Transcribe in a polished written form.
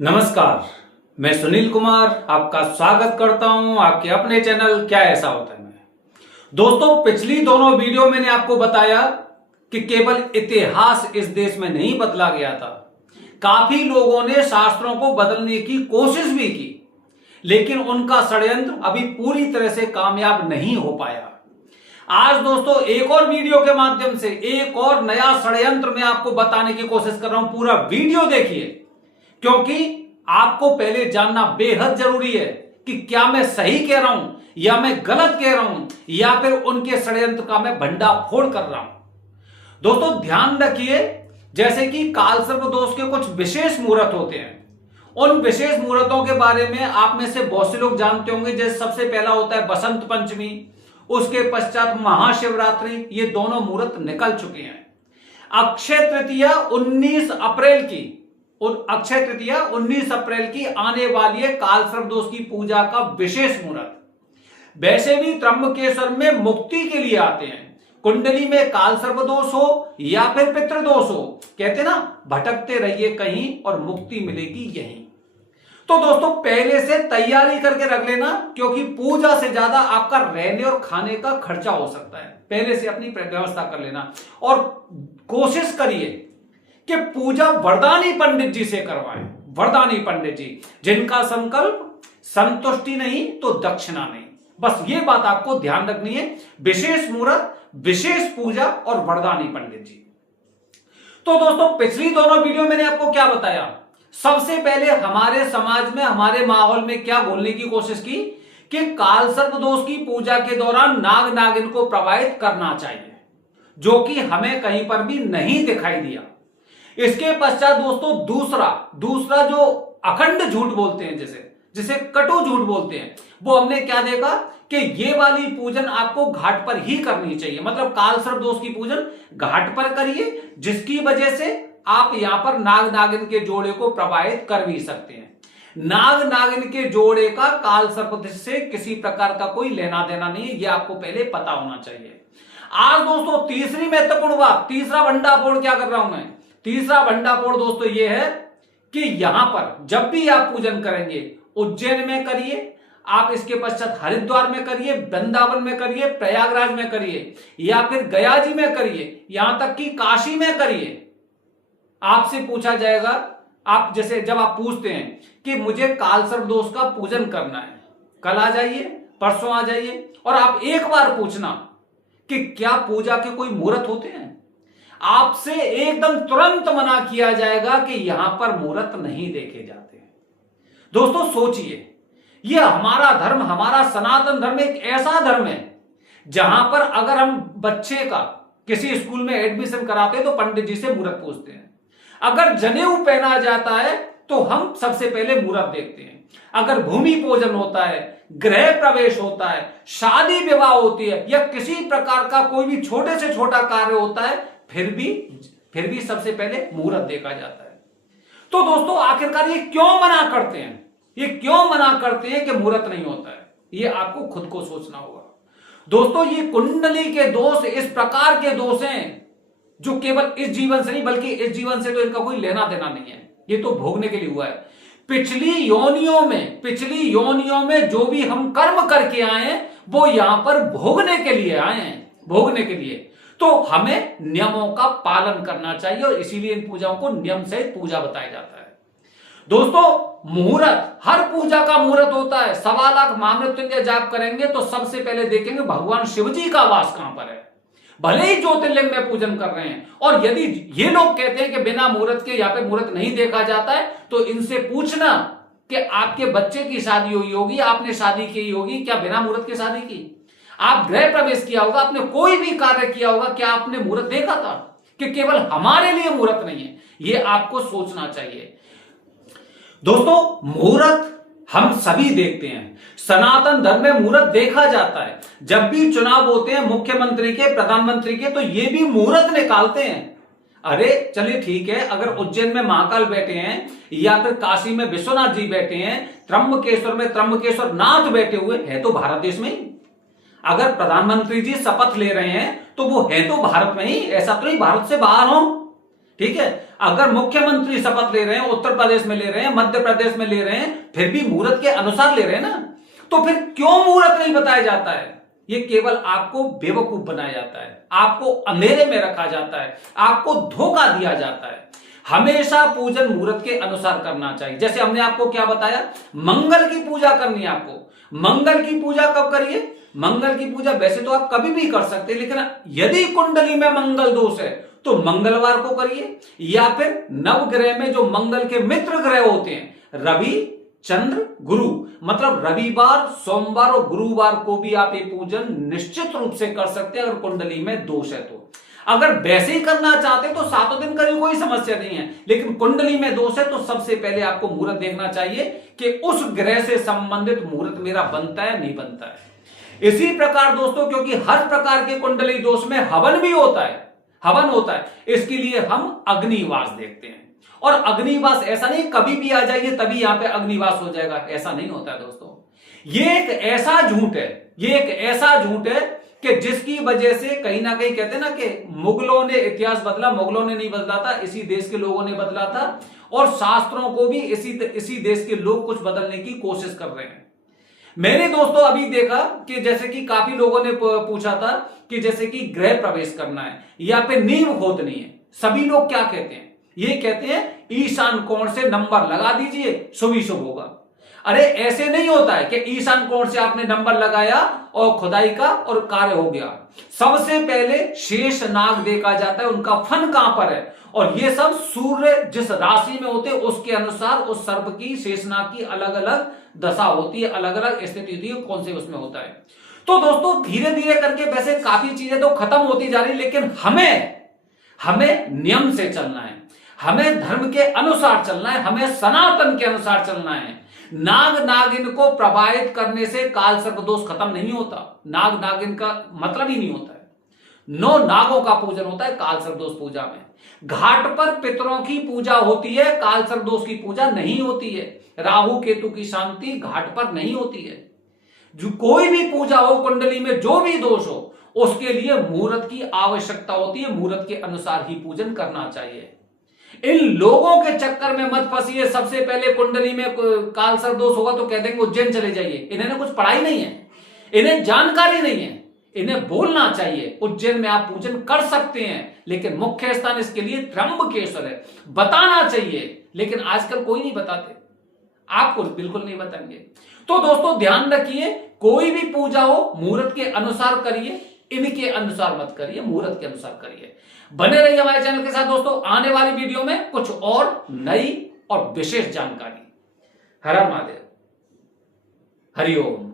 नमस्कार, मैं सुनील कुमार आपका स्वागत करता हूं आपके अपने चैनल क्या ऐसा होता है में। दोस्तों, पिछली दोनों वीडियो मैंने आपको बताया कि केवल इतिहास इस देश में नहीं बदला गया था, काफी लोगों ने शास्त्रों को बदलने की कोशिश भी की, लेकिन उनका षड्यंत्र अभी पूरी तरह से कामयाब नहीं हो पाया। आज दोस्तों एक और वीडियो के माध्यम से एक और नया षड्यंत्र मैं आपको बताने की कोशिश कर रहा हूं। पूरा वीडियो देखिए, क्योंकि आपको पहले जानना बेहद जरूरी है कि क्या मैं सही कह रहा हूं या मैं गलत कह रहा हूं या फिर उनके षड्यंत्र का मैं भंडाफोड़ कर रहा हूं। दोस्तों ध्यान रखिए, जैसे कि काल सर्प दोष के कुछ विशेष मुहूर्त होते हैं, उन विशेष मुहूर्तों के बारे में आप में से बहुत से लोग जानते होंगे। जैसे सबसे पहला होता है बसंत पंचमी, उसके पश्चात महाशिवरात्रि। ये दोनों मुहूर्त निकल चुके हैं। अक्षय तृतीया 19 अप्रैल की और अक्षय तृतीया 19 अप्रैल की आने वाली है काल सर्प दोष की पूजा का विशेष मुहूर्त। वैसे भी त्र्यंबकेश्वर में मुक्ति के लिए आते हैं। कुंडली में काल सर्प दोष हो या फिर पितृदोष हो, कहते ना भटकते रहिए कहीं और मुक्ति मिलेगी यहीं। तो दोस्तों पहले से तैयारी करके रख लेना, क्योंकि पूजा से ज्यादा आपका रहने और खाने का खर्चा हो सकता है। पहले से अपनी व्यवस्था कर लेना और कोशिश करिए कि पूजा वरदानी पंडित जी से करवाएं। वरदानी पंडित जी जिनका संकल्प संतुष्टि नहीं तो दक्षिणा नहीं, बस ये बात आपको ध्यान रखनी है। विशेष मुहूर्त, विशेष पूजा और वरदानी पंडित जी। तो दोस्तों पिछली दोनों वीडियो मैंने आपको क्या बताया? सबसे पहले हमारे समाज में, हमारे माहौल में क्या बोलने की कोशिश की कि काल सर्प दोष की पूजा के दौरान नाग नागिन को प्रवाहित करना चाहिए, जो कि हमें कहीं पर भी नहीं दिखाई दिया। इसके पश्चात दोस्तों दूसरा जो अखंड झूठ बोलते हैं, जिसे कटु झूठ बोलते हैं, वो हमने क्या देखा कि ये वाली पूजन आपको घाट पर ही करनी चाहिए। मतलब काल सर्प दोष की पूजन घाट पर करिए, जिसकी वजह से आप यहां पर नाग नागिन के जोड़े को प्रवाहित कर भी सकते हैं। नाग नागिन के जोड़े का काल सर्प से किसी प्रकार का कोई लेना देना नहीं है, यह आपको पहले पता होना चाहिए। आज दोस्तों तीसरी महत्वपूर्ण बात, तीसरा भंडाफोड़ क्या कर रहा हूं मैं? तीसरा भंडाफोड़ दोस्तों यह है कि यहां पर जब भी आप पूजन करेंगे, उज्जैन में करिए, आप इसके पश्चात हरिद्वार में करिए, वृंदावन में करिए, प्रयागराज में करिए या फिर गया जी में करिए, यहां तक कि काशी में करिए। आपसे पूछा जाएगा, आप जैसे जब आप पूछते हैं कि मुझे काल सर्प दोष का पूजन करना है, कल आ जाइए, परसों आ जाइए, और आप एक बार पूछना कि क्या पूजा के कोई मुहूर्त होते हैं, आपसे एकदम तुरंत मना किया जाएगा कि यहां पर मुहूर्त नहीं देखे जाते हैं। दोस्तों सोचिए, यह हमारा धर्म, हमारा सनातन धर्म एक ऐसा धर्म है जहां पर अगर हम बच्चे का किसी स्कूल में एडमिशन कराते हैं तो पंडित जी से मुहूर्त पूछते हैं। अगर जनेऊ पहना जाता है तो हम सबसे पहले मुहूर्त देखते हैं। अगर भूमि पूजन होता है, गृह प्रवेश होता है, शादी विवाह होती है या किसी प्रकार का कोई भी छोटे से छोटा कार्य होता है, फिर भी सबसे पहले मुहूर्त देखा जाता है। तो दोस्तों आखिरकार ये क्यों मना करते हैं? ये क्यों मना करते हैं कि मुहूर्त नहीं होता है? ये आपको खुद को सोचना होगा। दोस्तों ये कुंडली के दोष इस प्रकार के दोष हैं जो केवल इस जीवन से नहीं, बल्कि इस जीवन से तो इनका कोई लेना देना नहीं है, ये तो भोगने के लिए हुआ है। पिछली योनियों में जो भी हम कर्म करके आए हैं वो यहां पर भोगने के लिए आए हैं, भोगने के लिए। तो हमें नियमों का पालन करना चाहिए और इसीलिए इन पूजाओं को नियम सहित पूजा बताया जाता है। दोस्तों मुहूर्त, हर पूजा का मुहूर्त होता है। 1.25 लाख महामृत्युंजय जाप करेंगे तो सबसे पहले देखेंगे भगवान शिव जी का वास कहां पर है। भले ही ज्योतिर्लिंग में पूजन कर रहे हैं, और यदि ये लोग कहते हैं कि बिना मुहूर्त के यहाँ पे मुहूर्त नहीं देखा जाता है, तो इनसे पूछना कि आपके बच्चे की शादी हुई होगी, आपने शादी की होगी, क्या बिना मुहूर्त की शादी की? आप गृह प्रवेश किया होगा, आपने कोई भी कार्य किया होगा, क्या आपने मुहूर्त देखा था? कि केवल हमारे लिए मुहूर्त नहीं है, ये आपको सोचना चाहिए। दोस्तों मुहूर्त हम सभी देखते हैं, सनातन धर्म में मुहूर्त देखा जाता है। जब भी चुनाव होते हैं मुख्यमंत्री के, प्रधानमंत्री के, तो ये भी मुहूर्त निकालते हैं। अरे चलिए ठीक है, अगर उज्जैन में महाकाल बैठे हैं या फिर काशी में विश्वनाथ जी बैठे हैं, त्र्यंबकेश्वर में त्र्यंबकेश्वर नाथ बैठे हुए हैं, तो भारत देश में ही। अगर प्रधानमंत्री जी शपथ ले रहे हैं तो वो है तो भारत में ही, ऐसा तो नहीं भारत से बाहर हो। ठीक है, अगर मुख्यमंत्री शपथ ले रहे हैं, उत्तर प्रदेश में ले रहे हैं, मध्य प्रदेश में ले रहे हैं, फिर भी मुहूर्त के अनुसार ले रहे हैं ना, तो फिर क्यों मुहूर्त नहीं बताया जाता है? ये केवल आपको बेवकूफ बनाया जाता है, आपको अंधेरे में रखा जाता है, आपको धोखा दिया जाता है। हमेशा पूजन मुहूर्त के अनुसार करना चाहिए। जैसे हमने आपको क्या बताया, मंगल की पूजा करनी है आपको। मंगल की पूजा कब करिए? मंगल की पूजा वैसे तो आप कभी भी कर सकते हैं, लेकिन यदि कुंडली में मंगल दोष है तो मंगलवार को करिए, या फिर नवग्रह में जो मंगल के मित्र ग्रह होते हैं, रवि, चंद्र, गुरु, मतलब रविवार, सोमवार और गुरुवार को भी आप ये पूजन निश्चित रूप से कर सकते हैं अगर कुंडली में दोष है तो। अगर वैसे ही करना चाहते हैं तो 7 दिन करिए, कोई समस्या नहीं है, लेकिन कुंडली में दोष है तो सबसे पहले आपको मुहूर्त देखना चाहिए कि उस ग्रह से संबंधित मुहूर्त मेरा बनता है नहीं बनता है। इसी प्रकार दोस्तों, क्योंकि हर प्रकार के कुंडली दोष में हवन भी होता है, हवन होता है, इसके लिए हम अग्निवास देखते हैं। और अग्निवास ऐसा नहीं कभी भी आ जाइए तभी यहां पे अग्निवास हो जाएगा, ऐसा नहीं होता है दोस्तों। ये एक ऐसा झूठ है, ये एक ऐसा झूठ है कि जिसकी वजह से कहीं ना कहीं कहते हैं ना कि मुगलों ने इतिहास बदला, मुगलों ने नहीं बदला था, इसी देश के लोगों ने बदला था, और शास्त्रों को भी इसी देश के लोग कुछ बदलने की कोशिश कर रहे हैं। मैंने दोस्तों अभी देखा कि जैसे कि काफी लोगों ने पूछा था कि जैसे कि गृह प्रवेश करना है या फिर नींव खोदनी है, सभी लोग क्या कहते हैं? ये कहते हैं ईशान कोण से नंबर लगा दीजिए, शुभ ही शुभ होगा। अरे ऐसे नहीं होता है कि ईशान कोण से आपने नंबर लगाया और खुदाई का और कार्य हो गया। सबसे पहले शेष नाग देखा जाता है, उनका फन कहां पर है, और ये सब सूर्य जिस राशि में होते हैं उसके अनुसार उस सर्प की, शेषनाग की अलग अलग दशा होती है, अलग अलग स्थिति होती है, कौन से उसमें होता है। तो दोस्तों धीरे धीरे करके वैसे काफी चीजें तो खत्म होती जा रही, लेकिन हमें नियम से चलना है, हमें धर्म के अनुसार चलना है, हमें सनातन के अनुसार चलना है। नाग नागिन को प्रभावित करने से काल सर्प दोष खत्म नहीं होता, नाग नागिन का मतलब ही नहीं होता है। 9 नागों का पूजन होता है काल सर्प दोष पूजा में। घाट पर पितरों की पूजा होती है, काल सर्प दोष की पूजा नहीं होती है। राहु केतु की शांति घाट पर नहीं होती है। जो कोई भी पूजा हो, कुंडली में जो भी दोष हो, उसके लिए मुहूर्त की आवश्यकता होती है, मुहूर्त के अनुसार ही पूजन करना चाहिए। इन लोगों के चक्कर में मत फंसिए। सबसे पहले कुंडली में काल सर्प दोष होगा तो कह देंगे उज्जैन चले जाइए। इन्हें कुछ पढ़ाई नहीं है, इन्हें जानकारी नहीं है, इन्हें बोलना चाहिए उज्जैन में आप पूजन कर सकते हैं, लेकिन मुख्य स्थान इसके लिए त्र्यंबकेश्वर है। बताना चाहिए, लेकिन आजकल कोई नहीं बताते, आपको बिल्कुल नहीं बताएंगे। तो दोस्तों ध्यान रखिए, कोई भी पूजा हो मुहूर्त के अनुसार करिए, इनके अनुसार मत करिए, मुहूर्त के अनुसार करिए। बने रहिए हमारे चैनल के साथ दोस्तों, आने वाली वीडियो में कुछ और नई और विशेष जानकारी। हर हर महादेव, हरिओम।